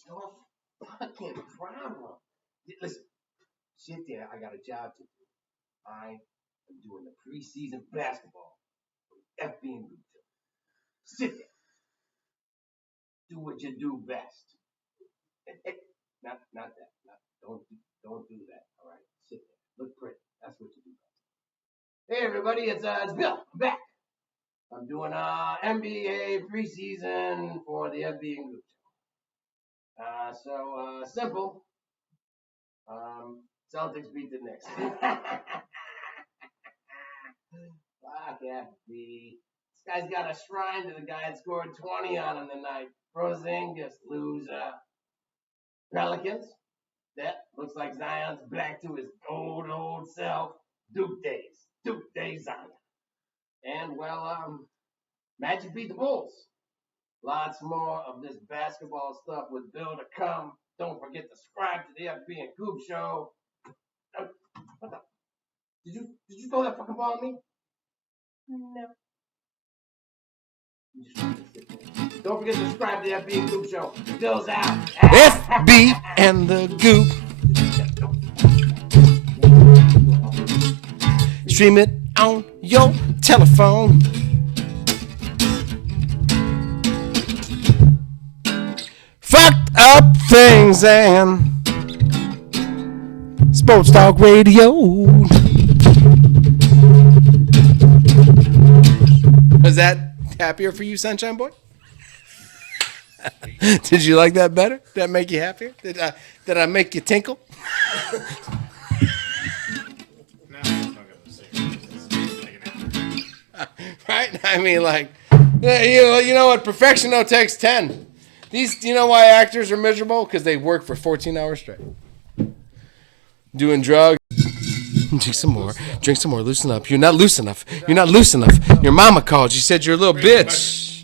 It's no fucking problem. Listen, sit there. I got a job to do. I am doing the preseason basketball for the FB and Group Show. Sit there. Do what you do best. Not that. Don't do that. All right. Sit there. Look pretty. That's what you do best. Hey everybody, it's Bill. I'm back. I'm doing NBA preseason for the FB and Group Show. So simple. Celtics beat the Knicks. Fuck FB. This guy's got a shrine to the guy that scored 20 on him tonight. Porzingis, loser. Pelicans. That looks like Zion's back to his old self. Duke days Zion. And Magic beat the Bulls. Lots more of this basketball stuff with Bill to come. Don't forget to subscribe to the FB and Goop Show. What the? Did you throw that fucking ball at me? No. Don't forget to subscribe to the FB and Goop Show. Bill's out. FB and the Goop. Stream it on your telephone. Fucked up things and Sports Talk Radio. Was that happier for you, Sunshine Boy? Did you like that better? Did that make you happier? Did I make you tinkle? Right? I mean, like, you know what? Perfection though takes 10. These, you know why actors are miserable? Because they work for 14 hours straight. Doing drugs. Drink some more. Loosen up. You're not loose enough. Your mama called. She said you're a little bitch.